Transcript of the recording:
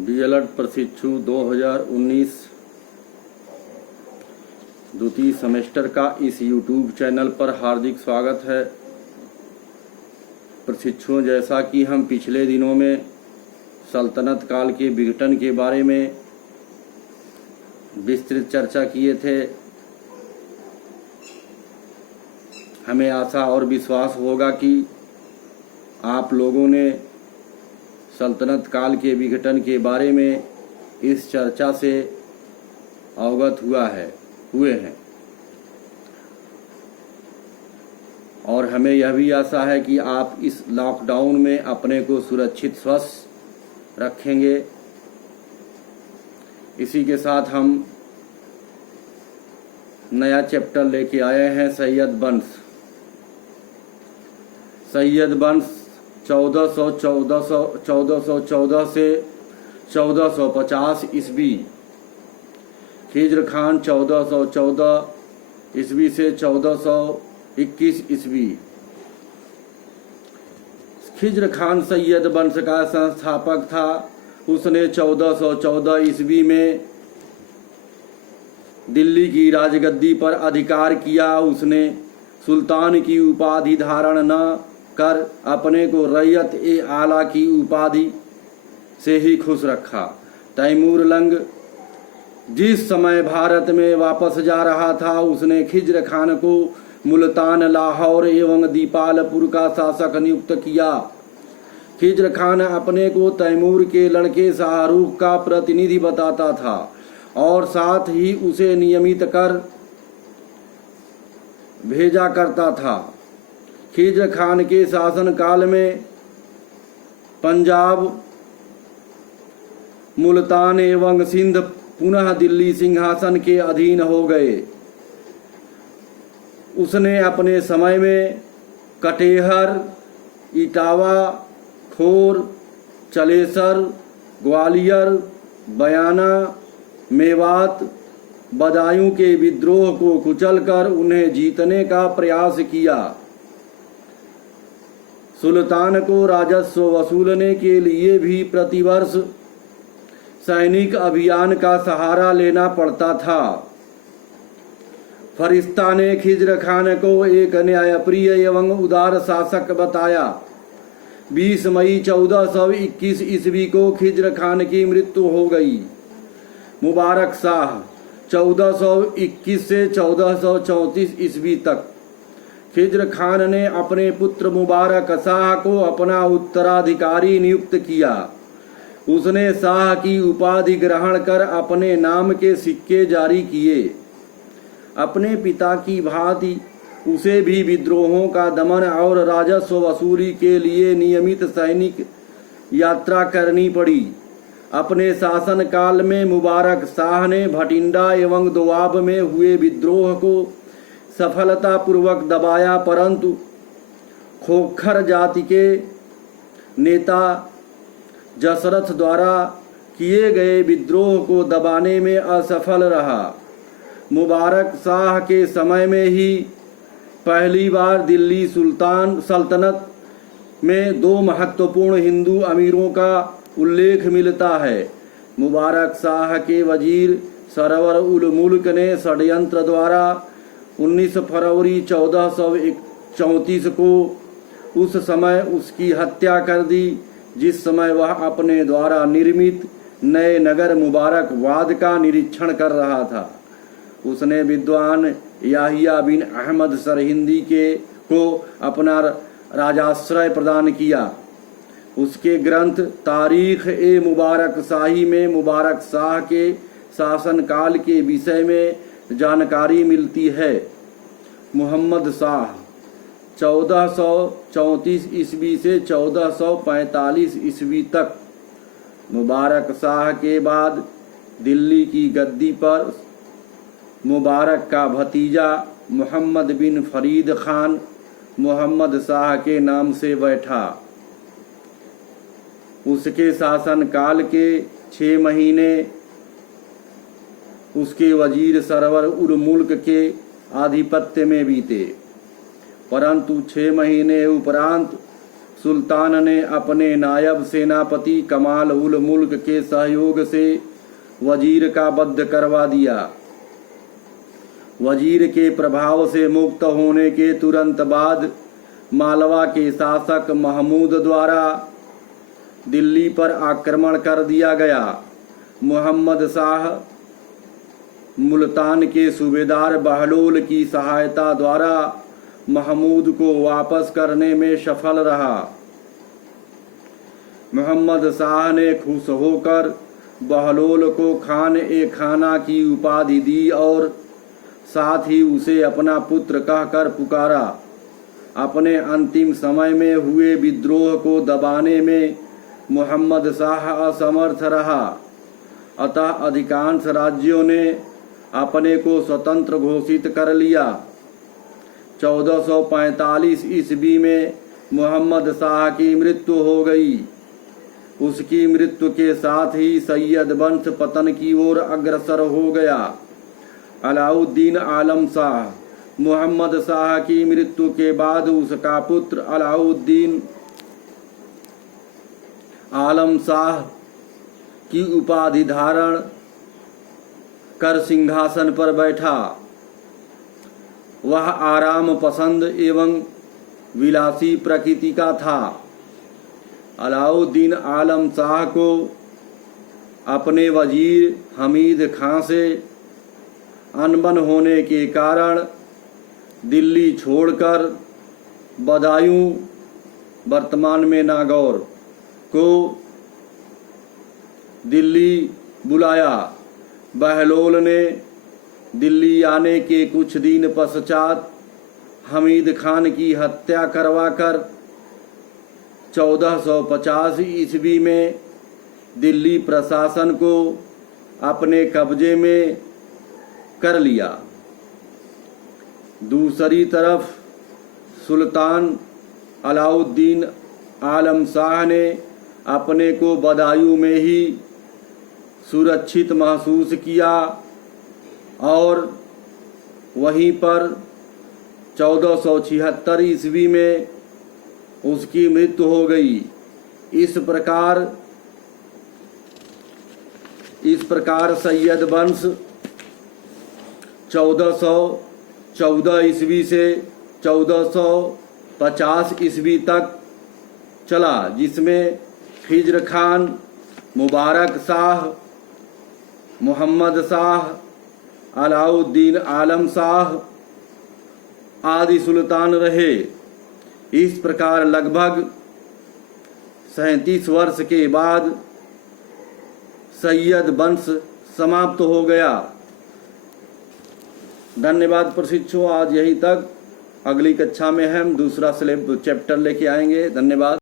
DElEd प्रशिक्षु 2019 द्वितीय semester का इस यूट्यूब चैनल पर हार्दिक स्वागत है। प्रशिक्षुओं, जैसा कि हम पिछले दिनों में सल्तनत काल के विघटन के बारे में विस्तृत चर्चा किए थे, हमें आशा और विश्वास होगा कि आप लोगों ने सल्तनत काल के विघटन के बारे में इस चर्चा से अवगत हुए हैं और हमें यह भी आशा है कि आप इस लॉकडाउन में अपने को सुरक्षित स्वस्थ रखेंगे। इसी के साथ हम नया चैप्टर लेके आए हैं सैयद वंश 1414 से 1450 ईस्वी, खिज्र खान 1414 ईस्वी से 1421 ईस्वी। खिज्र खान सैयद वंश का संस्थापक था। उसने 1414 ईस्वी में दिल्ली की राजगद्दी पर अधिकार किया। उसने सुल्तान की उपाधि धारण न कर अपने को रैयत ए आला की उपाधि से ही खुश रखा। तैमूर लंग जिस समय भारत में वापस जा रहा था, उसने खिज्र खान को मुल्तान, लाहौर एवं दीपालपुर का शासक नियुक्त किया। खिज्र खान अपने को तैमूर के लड़के शाहरुख का प्रतिनिधि बताता था और साथ ही उसे नियमित कर भेजा करता था। खिज्र खान के शासन काल में पंजाब, मुल्तान एवं सिंध पुनः दिल्ली सिंहासन के अधीन हो गए। उसने अपने समय में कटेहर, इटावा, खोर, चलेसर, ग्वालियर, बयाना, मेवात, बदायूं के विद्रोह को कुचलकर उन्हें जीतने का प्रयास किया। सुल्तान को राजस्व वसूलने के लिए भी प्रतिवर्ष सैनिक अभियान का सहारा लेना पड़ता था। फरिश्ता ने खिज्र खान को एक न्यायप्रिय एवं उदार शासक बताया। 20 मई 1421 ईस्वी को खिज्र खान की मृत्यु हो गई। मुबारक शाह 1421 से 1434 ईस्वी तक खिज्र खान ने अपने पुत्र मुबारक शाह को अपना उत्तराधिकारी नियुक्त किया। उसने शाह की उपाधि ग्रहण कर अपने नाम के सिक्के जारी किए। अपने पिता की भांति उसे भी विद्रोहों का दमन और राजस्व वसूली के लिए नियमित सैनिक यात्रा करनी पड़ी। अपने शासन काल में मुबारक शाह ने भटिंडा एवं दोआब में हुए विद्रोह को सफलतापूर्वक दबाया, परंतु खोखर जाति के नेता जसरथ द्वारा किए गए विद्रोह को दबाने में असफल रहा। मुबारक शाह के समय में ही पहली बार दिल्ली सल्तनत में 2 महत्वपूर्ण हिंदू अमीरों का उल्लेख मिलता है। मुबारक शाह के वजीर सरवर उल मुल्क ने षड्यंत्र द्वारा 19 फरवरी 1434 को उस समय उसकी हत्या कर दी, जिस समय वह अपने द्वारा निर्मित नए नगर मुबारकबाद का निरीक्षण कर रहा था। उसने विद्वान याहिया बिन अहमद सरहिंदी को अपना राजाश्रय प्रदान किया। उसके ग्रंथ तारीख ए मुबारक शाही में मुबारक शाह के शासनकाल के विषय में जानकारी मिलती है। मुहम्मद शाह 1434 ईस्वी से 1445 ईस्वी तक। मुबारक शाह के बाद दिल्ली की गद्दी पर मुबारक का भतीजा मोहम्मद बिन फरीद खान मुहम्मद शाह के नाम से बैठा। उसके शासनकाल के 6 महीने उसके वजीर सरवर उल मुल्क के आधिपत्य में बीते, परंतु 6 महीने उपरांत सुल्तान ने अपने नायब सेनापति कमाल उल मुल्क के सहयोग से वजीर का वध करवा दिया। वजीर के प्रभाव से मुक्त होने के तुरंत बाद मालवा के शासक महमूद द्वारा दिल्ली पर आक्रमण कर दिया गया। मोहम्मद शाह मुल्तान के सूबेदार बहलोल की सहायता द्वारा महमूद को वापस करने में सफल रहा। मोहम्मद शाह ने खुश होकर बहलोल को खान ए खाना की उपाधि दी और साथ ही उसे अपना पुत्र कहकर पुकारा। अपने अंतिम समय में हुए विद्रोह को दबाने में मोहम्मद शाह असमर्थ रहा, अतः अधिकांश राज्यों ने अपने को स्वतंत्र घोषित कर लिया। 1445 ईस्वी में मोहम्मद शाह की मृत्यु हो गई। उसकी मृत्यु के साथ ही सैयद वंश पतन की ओर अग्रसर हो गया। अलाउद्दीन आलम शाह मोहम्मद शाह की मृत्यु के बाद उसका पुत्र अलाउद्दीन आलम शाह की उपाधि धारण कर सिंहासन पर बैठा। वह आराम पसंद एवं विलासी प्रकृति का था। अलाउद्दीन आलम शाह को अपने वजीर हमीद खां से अनबन होने के कारण दिल्ली छोड़कर बदायूं वर्तमान में नागौर को दिल्ली बुलाया। बहलोल ने दिल्ली आने के कुछ दिन पश्चात हमीद खान की हत्या करवाकर 1450 ईस्वी में दिल्ली प्रशासन को अपने कब्जे में कर लिया। दूसरी तरफ सुल्तान अलाउद्दीन आलम शाह ने अपने को बदायूं में ही सुरक्षित महसूस किया और वहीं पर 1476 ईस्वी में उसकी मृत्यु हो गई। इस प्रकार सैयद वंश 1414 ईस्वी से 1450 ईस्वी तक चला, जिसमें खिज्र खान, मुबारक शाह, मोहम्मद शाह, अलाउद्दीन आलम शाह आदि सुल्तान रहे। इस प्रकार लगभग 37 वर्ष के बाद सैयद वंश समाप्त हो गया। धन्यवाद प्रशिक्षुओं, आज यहीं तक। अगली कक्षा में हम दूसरा चैप्टर लेके आएंगे। धन्यवाद।